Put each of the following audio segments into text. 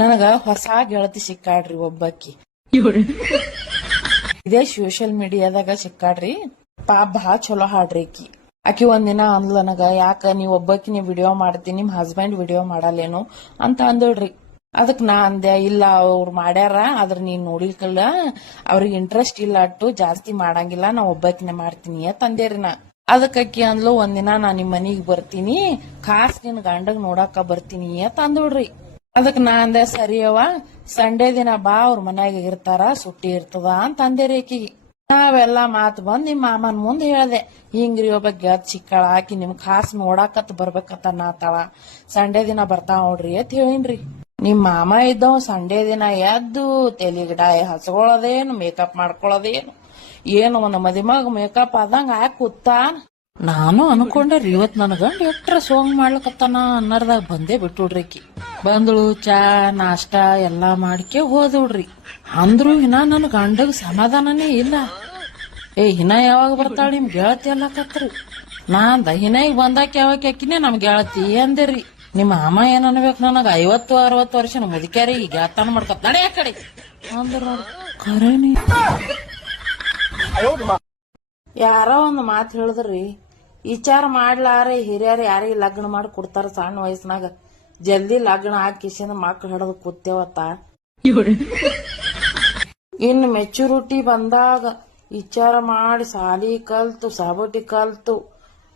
ನನಗ ಹೊಸ ಗೆಳತಿ ಸಿಕ್ಕಾಡ್ರಿ ಒಬ್ಬಾಕಿ. ಇದೇ ಸೋಶಿಯಲ್ ಮೀಡಿಯಾದಾಗ ಸಿಕ್ಕಾಡ್ರಿ. ಭಾಳ ಚಲೋ ಹಾಡ್ರಿ ಆಕಿ ಒಂದಿನ ಅಂದ್ಲ ನನಗ, ಯಾಕ ನೀವ್ ಒಬ್ಬಾಕಿನ ವಿಡಿಯೋ ಮಾಡ್ತೀನಿ, ನಿಮ್ ಹಸ್ಬೆಂಡ್ ವಿಡಿಯೋ ಮಾಡಲ್ಲೇನು ಅಂತ ಅಂದಳ್ರಿ. ಅದಕ್ ನಾ ಅಂದೆ, ಇಲ್ಲ ಅವ್ರು ಮಾಡ್ಯಾರ, ಆದ್ರ ನೀನ್ ನೋಡಿಕಲ್ಲ, ಅವ್ರಿಗೆ ಇಂಟ್ರೆಸ್ಟ್ ಇಲ್ಲ, ಅಟ್ಟು ಜಾಸ್ತಿ ಮಾಡಂಗಿಲ್ಲ, ನಾ ಒಬ್ಬಾಕಿನ ಮಾಡ್ತೀನಿ ಅಂತ ಅಂದೇರಿ. ನಾ ಅದಕ್ಕೆ ಅಕ್ಕಿ ಅಂದ್ಲು, ಒಂದಿನ ನಾ ನಿಮ್ ಮನಿಗ್ ಬರ್ತೀನಿ, ಖಾಸ್ ನಿನ್ ಗಂಡಗ್ ನೋಡಾಕ ಬರ್ತೀನಿ ಅಂತ ಅಂದೋಡ್ರಿ. ಅದಕ್ ನಾ ಅಂದೆ, ಸರಿಯವ ಸಂಡೇ ದಿನ ಬಾ, ಅವ್ರ ಮನ್ಯಾಗ ಇರ್ತಾರ, ಸುಟ್ಟಿ ಇರ್ತದ ಅಂತ ಅಂದೇರಿ ಆಕಿಗೆ. ನಾವೆಲ್ಲಾ ಮಾತು ಬಂದ್ ನಿಮ್ ಮಾಮನ್ ಮುಂದ್ ಹೇಳ್ದೆ, ಹಿಂಗ್ರಿ ಒಬ್ಬ ಗೆಳತ್ ಸಿಕ್ಕಾಳ, ಆಕಿ ನಿಮ್ ಖಾಸ್ ನೋಡಾಕತ್ ಬರ್ಬೇಕತ್ತ ನಾತಾಳ, ಸಂಡೇ ದಿನ ಬರ್ತಾವ ನೋಡ್ರಿ ಅಂತ ಹೇಳಿನ್ರಿ. ನಿಮ್ ಮಾಮ ಇದ್ದವ್ ಸಂಡೇ ದಿನ ಎದ್ದು ತೆಲಿಗಿಡ ಹಚ್ಕೊಳ್ಳೋದೇನು, ಮೇಕಪ್ ಮಾಡ್ಕೊಳ್ಳೋದೇನು, ಏನು ಒಂದ್ ಮದಿಮಗ ಮೇಕಪ್ ಆದಂಗ ಹಾಕಿ ಕೂತಾನ. ನಾನು ಅನ್ಕೊಂಡ್ರಿ ಇವತ್ ನನ್ ಗಂಡ ಎಟ್ರ ಸೋಂಗ್ ಮಾಡ್ಲಕತ್ತಾನ ಅನ್ನರ್ದಾಗ ಬಂದೇ ಬಿಟ್ಟುಡ್ರಿಕಿ. ಬಂದಳು, ಚಾ ನಾಷ್ಟ ಎಲ್ಲಾ ಮಾಡ್ಕೆ ಹೋದವ್ರಿ. ಅಂದ್ರು ಇನ್ನ ನನ್ ಗಂಡಗ್ ಸಮಾಧಾನನೇ ಇಲ್ಲ. ಹಿನ ಯಾವಾಗ ಬರ್ತಾಳ ನಿಮ್ ಗೆಳತಿ ಅಲ್ಲಕತ್ರಿ. ನಾ ಅಂದ, ಹಿನ ಈಗ ಬಂದಾಕ ಯಾವಾಗ ಅಕ್ಕಿನೇ ನಮ್ ಗೆಳತಿ ಅಂದೇರಿ. ನಿಮ್ ಮಾಮ ಏನ್ ಅನ್ಬೇಕು, ನನಗ 50-60 ವರ್ಷ ಮುದುಕ್ಯಾರಿ ಈಗ ಗೆಳತನ ಮಾಡ್ಕೊತ ನಡೆ ಆ ಕಡೆ ಅಂದ್ರ ನೋಡಿ. ಖರೇನಿ ಯಾರೋ ಒಂದ್ ಮಾತ್ ಹೇಳಿದ್ರಿ, ವಿಚಾರ ಮಾಡ್ಲಾರೆ ಹಿರಿಯರ್ ಯಾರಿಗೆ ಲಗ್ನ ಮಾಡಿ ಕೊಡ್ತಾರ ಸಣ್ಣ ವಯಸ್ಸಿನಾಗ, ಜಲ್ದಿ ಲಗ್ನ ಹಾಕಿಸಿಂದ ಮಕ್ಳು ಹಿಡದು ಕೂತೇವತ್ತ. ಇನ್ನು ಮೆಚುರಿಟಿ ಬಂದಾಗ ವಿಚಾರ ಮಾಡಿ ಸಾಲಿ ಕಲ್ತು ಸಾಬಟಿ ಕಲ್ತು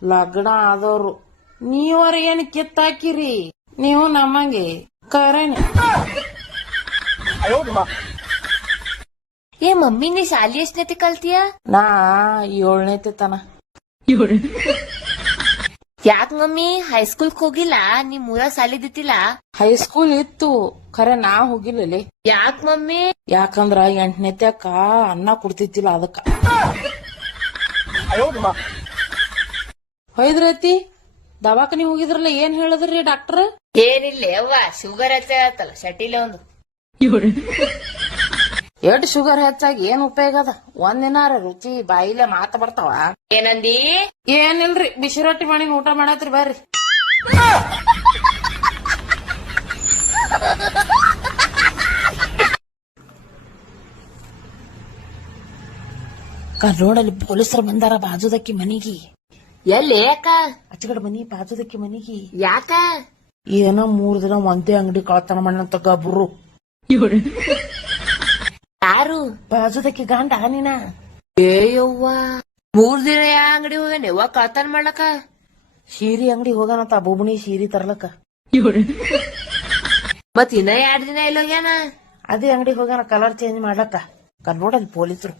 ಲಗ್ನ ಆದವ್ರು ನೀವರ ಏನ್ ಕಿತ್ತಾಕಿರಿ, ನೀವು ನಮ್ಮಂಗೆ ಕರೇನೆ. ಏ ಮಮ್ಮಿ, ನೀ ಶಾಲಿ ಎಷ್ಟನೇತಿ ಕಲ್ತಿಯ? ನಾ 7ನೇತಿ ತನ. ಯಾಕ ಮಮ್ಮಿ ಹೈಸ್ಕೂಲ್ ಹೋಗಿಲ್ಲ? ನಿಮ್ ಊರ ಸಾಲಿದಿತ್ತಿಲ್ಲ? ಹೈಸ್ಕೂಲ್ ಇತ್ತು, ಖರೆ ನಾ ಹೋಗಿಲ್ಲಲಿ. ಯಾಕ ಮಮ್ಮಿ? ಯಾಕಂದ್ರ 8ನೇತ್ಯಾಕ ಅನ್ನ ಕೊಡ್ತಿದ್ದಿಲ್ಲ, ಅದಕ್ಕ. ಹೊಯ್ದ್ರತಿ ದವಾಖಾನಿ ಹೋಗಿದ್ರಲ್ಲ, ಏನ್ ಹೇಳಿದ್ರಿ ಡಾಕ್ಟರ್? ಏನಿಲ್ಲ ಅವ್ವ, ಶುಗರ್ ಹೆಚ್ಚಾಗತ್ತಲ್ಲ, ಶಟಿಲ ಒಂದು. ಎಷ್ಟ್ ಶುಗರ್ ಹೆಚ್ಚಾಗಿ ಏನ್ ಉಪಯೋಗ ಅದ? ಒಂದಿನಾರ ರುಚಿ ಬಾಯಿಲೆ ಮಾತ ಬರ್ತಾವ? ಏನಂದಿ? ಏನಿಲ್ರಿ, ಬಿಸಿ ರೊಟ್ಟಿ ಮಾಡಿ ಊಟ ಮಾಡತ್ರಿ, ಬರ್ರಿ. ನೋಡಲ್ಲಿ ಪೊಲೀಸರು ಬಂದಾರ ಬಾಜುದಕ್ಕಿ ಮನಿಗಿ. ಎಲ್ಲಿ ಯಾಕ? ಅಚ್ಚಗಡ ಮನಿ ಬಾಜುದಕ್ಕಿ ಮನಿಗಿ. ಯಾಕ? ಏನೋ 3 ದಿನ ಒಂದೇ ಅಂಗಡಿ ಕಳತನ ಮಾಡಂತ ಗಬ್ರು. ಯಾರು? ಬಾಜುದಕ್ಕಿ ಗಂಡ ನೀನ. ಏಯವ್ವ, 3 ದಿನ ಯಾ ಅಂಗಡಿ ಹೋಗ್ಯಾನ ಯವ್ವ ಕಳ್ತನ ಮಾಡ್ಲಕ? ಸೀರಿ ಅಂಗಡಿ ಹೋಗಾನಂತ, ಬೊಬ್ಬಣಿ ಸೀರಿ ತರ್ಲಕ್ಕ. ಮತ್ ಇನ್ನ 2 ದಿನ ಎಲ್ಲ ಹೋಗ್ಯಾನ? ಅದೇ ಅಂಗಡಿ ಹೋಗಾನ ಕಲರ್ ಚೇಂಜ್ ಮಾಡ್ಲಕ್ಕ. ನೋಡಲ್ಲಿ ಪೊಲೀಸರು.